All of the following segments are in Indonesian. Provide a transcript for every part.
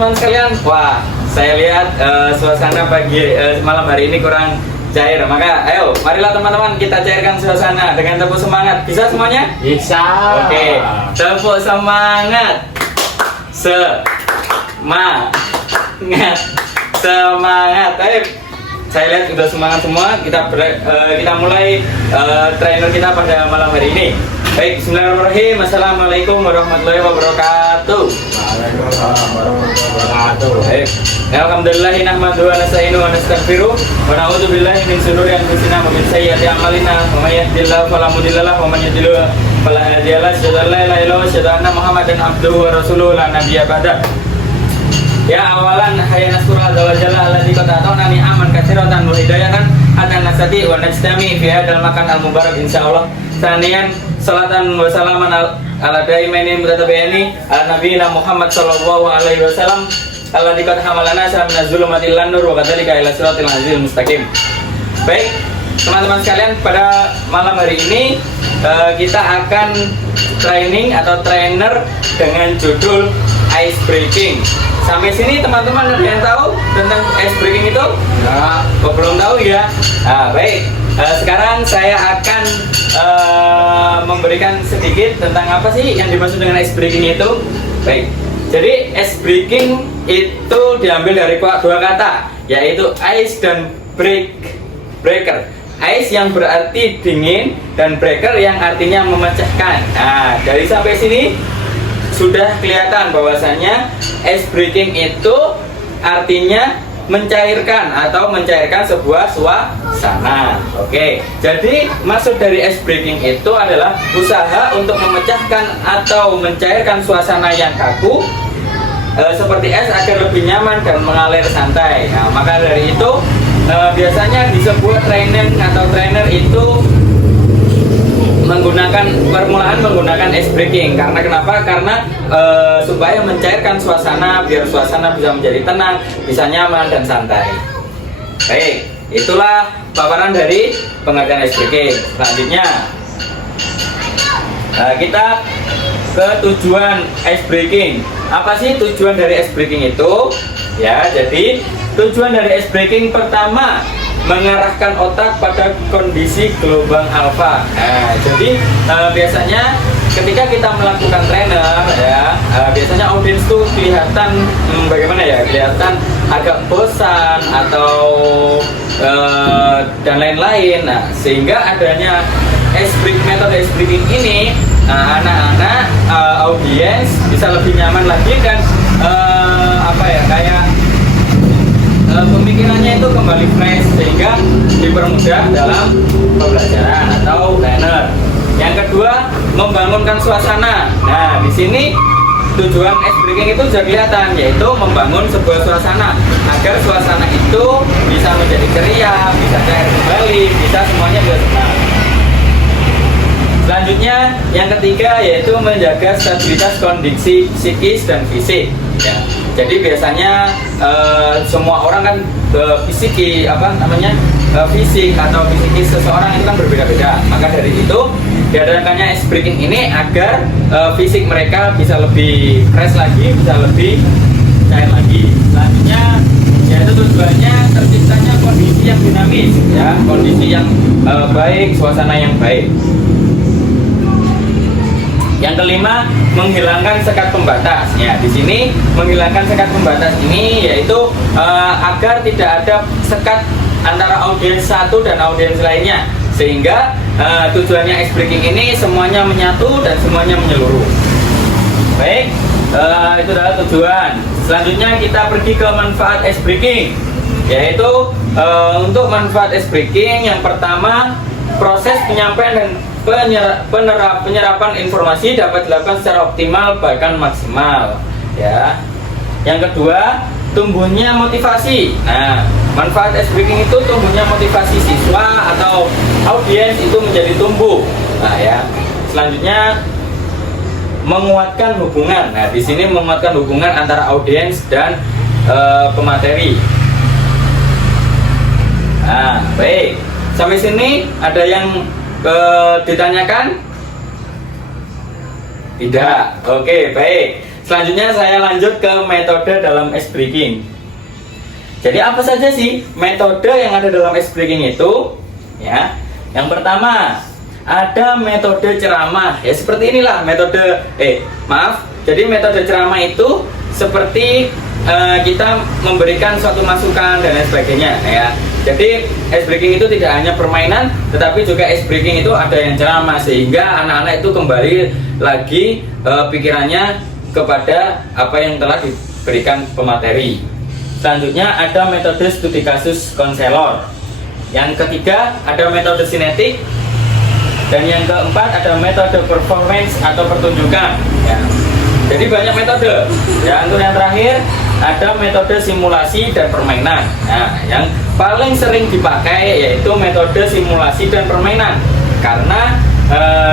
teman-teman sekalian, wah saya lihat suasana pagi malam hari ini kurang cair. Maka ayo marilah teman-teman kita cairkan suasana dengan tepuk semangat. Bisa semuanya? Bisa. Oke, tepuk semangat. Semangat. Semangat. Ayo. Saya lihat sudah semangat semua. Kita mulai trainer kita pada malam hari ini. Baik, bismillahirrahmanirrahim. Assalamualaikum warahmatullahi wabarakatuh. Waalaikumsalam warahmatullahi wabarakatuh. Baik. Alhamdulillah nahmaduhu wa nasta'inuhu wa nastaghfiruh wa na'udzu billahi min shururi anfusina wa min sayyiati a'malina. May yahdihillahu fala mudilla lahu wa may yudlil fala hadiya lahu. Asyhadu an la ilaha illallah wa asyhadu anna Muhammadan abduhu wa rasuluhu la nabiyya ba'da. Ya awalan hayya naskur azza wa jalla alladzi qad atana ni'aman katsiratan wa hidayatan hatta nasati wa najtami fi hadzal makan al mubarak insyaallah. Tsaniyan salatan wa salaman ala daimaini mutatabi'aini ala nabiyina Muhammad sallallahu alaihi wasallam alladzi qad hamalana min az-zulumati ilan nur wa kadzalika ila siratil azizil mustaqim. Baik, teman-teman sekalian, pada malam hari ini kita akan training atau trainer dengan judul ice breaking. Sampai sini teman-teman ada yang tahu tentang ice breaking itu? Ya. Oh, belum tahu ya? Nah, baik. Sekarang saya akan memberikan sedikit tentang apa sih yang dimaksud dengan ice breaking itu. Baik. Jadi ice breaking itu diambil dari dua kata, yaitu ice dan breaker. Ice yang berarti dingin dan breaker yang artinya memecahkan. Nah, dari sampai sini sudah kelihatan bahwasannya ice breaking itu artinya mencairkan atau mencairkan sebuah suasana. Oke, jadi maksud dari ice breaking itu adalah usaha untuk memecahkan atau mencairkan suasana yang kaku seperti es agar lebih nyaman dan mengalir santai. Nah, maka dari itu biasanya di sebuah training atau trainer itu permulaan menggunakan ice breaking. Karena kenapa? Karena supaya mencairkan suasana, biar suasana bisa menjadi tenang, bisa nyaman dan santai. Baik, itulah paparan dari pengertian ice breaking. Selanjutnya kita ke tujuan ice breaking. Apa sih tujuan dari ice breaking itu? Ya, jadi tujuan dari ice breaking pertama mengarahkan otak pada kondisi gelombang alfa. Nah, jadi biasanya ketika kita melakukan trainer ya, biasanya audiens tuh kelihatan bagaimana ya, kelihatan agak bosan atau dan lain-lain. Nah, sehingga adanya metode ice breaking ini, anak-anak audiens bisa lebih nyaman lagi dan kayak pemikirannya itu kembali fresh sehingga dipermudah dalam pembelajaran atau trainer. Yang kedua, membangunkan suasana. Nah, di sini tujuan ice breaking itu sudah kelihatan, yaitu membangun sebuah suasana agar suasana itu bisa menjadi ceria, bisa cair kembali, bisa semuanya bisa senang. Selanjutnya, yang ketiga yaitu menjaga stabilitas kondisi psikis dan fisik. Ya, jadi biasanya semua orang kan fisik atau psikis seseorang itu kan berbeda-beda. Maka dari itu diadakannya ice breaking ini agar fisik mereka bisa lebih fresh lagi, bisa lebih cair lagi. Selanjutnya yaitu tujuannya terciptanya kondisi yang dinamis, ya, kondisi yang baik, suasana yang baik. Yang kelima, menghilangkan sekat pembatas. Ya, di sini menghilangkan sekat pembatas ini yaitu agar tidak ada sekat antara audiens satu dan audiens lainnya, sehingga tujuannya ice breaking ini semuanya menyatu dan semuanya menyeluruh. Baik, itu adalah tujuan. Selanjutnya kita pergi ke manfaat ice breaking, yaitu untuk manfaat ice breaking yang pertama, proses penyampaian dan penyerapan informasi dapat dilakukan secara optimal bahkan maksimal, ya. Yang kedua, tumbuhnya motivasi. Nah, manfaat ice breaking itu tumbuhnya motivasi siswa atau audiens itu menjadi tumbuh. Nah, ya. Selanjutnya, menguatkan hubungan. Nah, di sini menguatkan hubungan antara audiens dan pemateri. Nah, baik. Sampai sini ada yang ditanyakan? Tidak. Oke, baik. Selanjutnya saya lanjut ke metode dalam ice breaking. Jadi apa saja sih metode yang ada dalam ice breaking itu? Ya, yang pertama ada metode ceramah. Ya seperti inilah metode. Jadi metode ceramah itu seperti kita memberikan suatu masukan dan lain sebagainya. Ya. Jadi ice breaking itu tidak hanya permainan, tetapi juga ice breaking itu ada yang ceramah sehingga anak-anak itu kembali lagi pikirannya kepada apa yang telah diberikan pemateri. Selanjutnya ada metode studi kasus konselor. Yang ketiga ada metode sinetik. Dan yang keempat ada metode performance atau pertunjukan. Ya. Jadi banyak metode. Ya, untuk yang terakhir ada metode simulasi dan permainan. Nah, yang paling sering dipakai yaitu metode simulasi dan permainan. Karena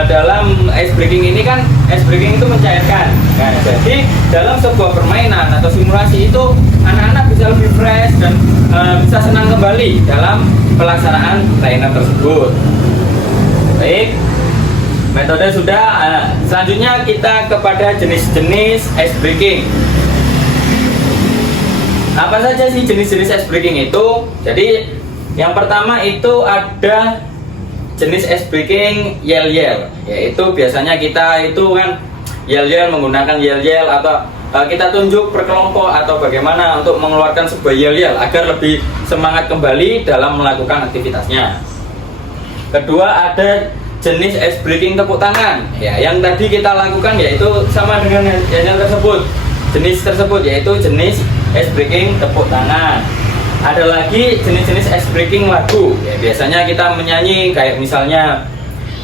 dalam ice breaking ini kan ice breaking itu mencairkan. Nah, jadi dalam sebuah permainan atau simulasi itu anak-anak bisa lebih fresh dan bisa senang kembali dalam pelaksanaan trainer tersebut. Baik, metode sudah. Selanjutnya kita kepada jenis-jenis ice breaking. Apa saja sih jenis-jenis ice breaking itu? Jadi yang pertama itu ada jenis ice breaking yel-yel, yaitu biasanya kita itu kan yel-yel menggunakan yel-yel atau kita tunjuk per kelompok atau bagaimana untuk mengeluarkan sebuah yel-yel agar lebih semangat kembali dalam melakukan aktivitasnya. Kedua ada jenis ice breaking tepuk tangan. Ya, yang tadi kita lakukan yaitu sama dengan yang tersebut. Jenis tersebut yaitu jenis ice breaking tepuk tangan. Ada lagi jenis-jenis ice breaking lagu. Ya, biasanya kita menyanyi kayak misalnya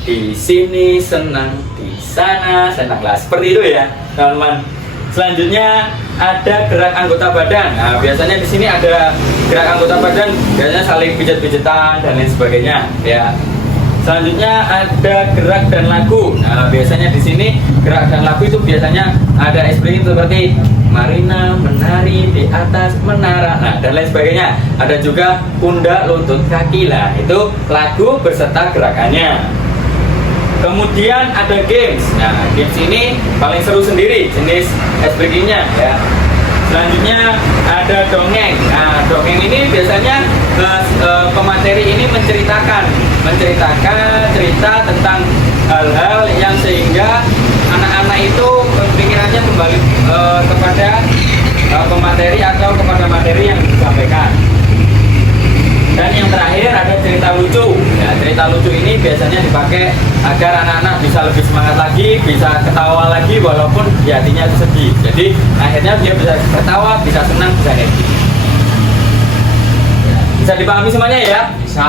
di sini senang, di sana senanglah. Seperti itu ya, teman-teman. Selanjutnya ada gerak anggota badan. Nah, biasanya di sini ada gerak anggota badan, biasanya saling pijat-pijatan dan lain sebagainya. Ya. Selanjutnya ada gerak dan lagu. Nah, biasanya di sini gerak dan lagu itu biasanya ada ice breaking seperti Marina menari di atas menara, nah dan lain sebagainya. Ada juga pundak, lutut, kaki lah. Itu lagu berserta gerakannya. Kemudian ada games. Nah, games ini paling seru sendiri jenis ice breakingnya ya. Selanjutnya ada dongeng. Nah, dongeng ini biasanya pemateri ini menceritakan cerita tentang hal-hal yang sehingga anak-anak itu pikirannya kembali kepada pemateri atau kepada materi yang disampaikan. Dan yang terakhir ada cerita lucu. Ya, cerita lucu ini biasanya dipakai agar anak-anak bisa lebih semangat lagi, bisa ketawa lagi walaupun di hatinya sedih. Jadi akhirnya dia bisa ketawa, bisa senang, bisa happy. Bisa dipahami semuanya ya? Bisa.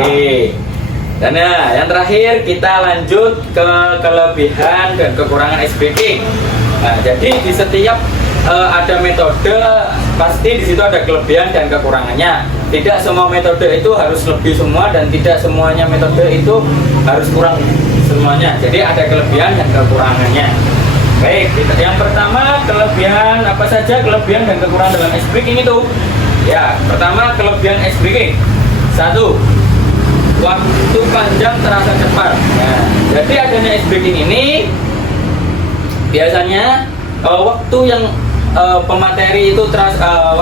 Oke. Dan yang terakhir kita lanjut ke kelebihan dan kekurangan ice breaking. Nah, jadi di setiap ada metode pasti di situ ada kelebihan dan kekurangannya. Tidak semua metode itu harus lebih semua dan tidak semuanya metode itu harus kurang semuanya. Jadi ada kelebihan dan kekurangannya. Baik, yang pertama kelebihan apa saja kelebihan dan kekurangan dalam ice breaking itu? Ya, pertama kelebihan ice breaking. 1. Waktu panjang terasa cepat. Nah, jadi adanya ice breaking ini biasanya waktu yang pemateri itu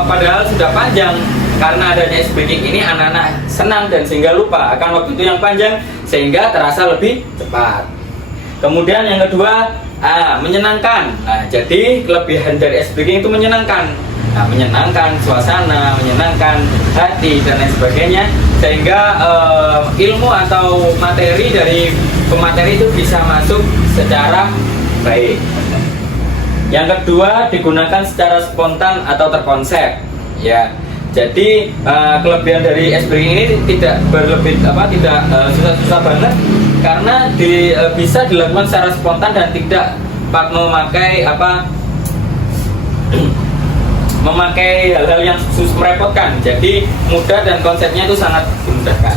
padahal sudah panjang, karena adanya ice breaking ini anak-anak senang dan sehingga lupa akan waktu itu yang panjang sehingga terasa lebih cepat. Kemudian yang kedua menyenangkan. Nah, jadi kelebihan dari ice breaking itu menyenangkan. Nah, menyenangkan suasana, menyenangkan hati dan lain sebagainya sehingga ilmu atau materi dari pemateri itu bisa masuk secara baik. Yang kedua digunakan secara spontan atau terkonsep. Ya, jadi kelebihan dari ice breaking ini tidak berlebih tidak susah-susah banget karena bisa dilakukan secara spontan dan tidak memakai memakai hal-hal yang merepotkan. Jadi mudah dan konsepnya itu sangat dimudahkan.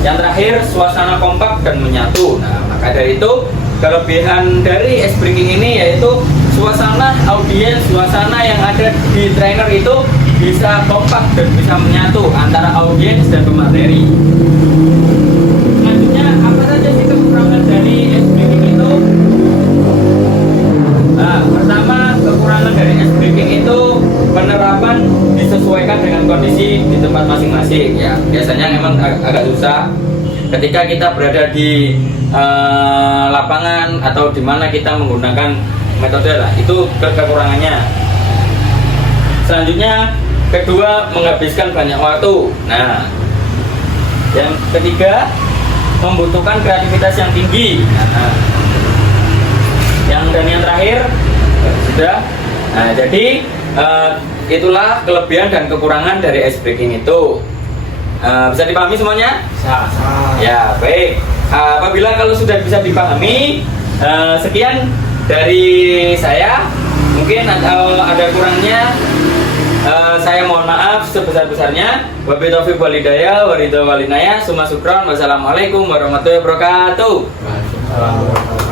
Yang terakhir suasana kompak dan menyatu. Nah, maka dari itu kelebihan dari ice breaking ini yaitu suasana audiens, suasana yang ada di trainer itu bisa kompak dan bisa menyatu antara audiens dan pemateri. Selanjutnya apa saja sih kekurangan dari ice breaking itu? Nah, ketika kita berada di lapangan atau di mana kita menggunakan metode lah, itu kekurangannya. Selanjutnya, kedua, menghabiskan banyak waktu. Nah, yang ketiga, membutuhkan kreativitas yang tinggi. Nah, yang terakhir sudah. Nah, jadi itulah kelebihan dan kekurangan dari ice breaking itu. Bisa dipahami semuanya? Sah. Ya, baik. Apabila kalau sudah bisa dipahami, sekian dari saya. Mungkin ada kurangnya, saya mohon maaf sebesar-besarnya. Wabillahi taufiq wal hidayah, wa ridha wal inayah. Summa syukran. Wassalamualaikum warahmatullahi wabarakatuh. Waalaikumsalam.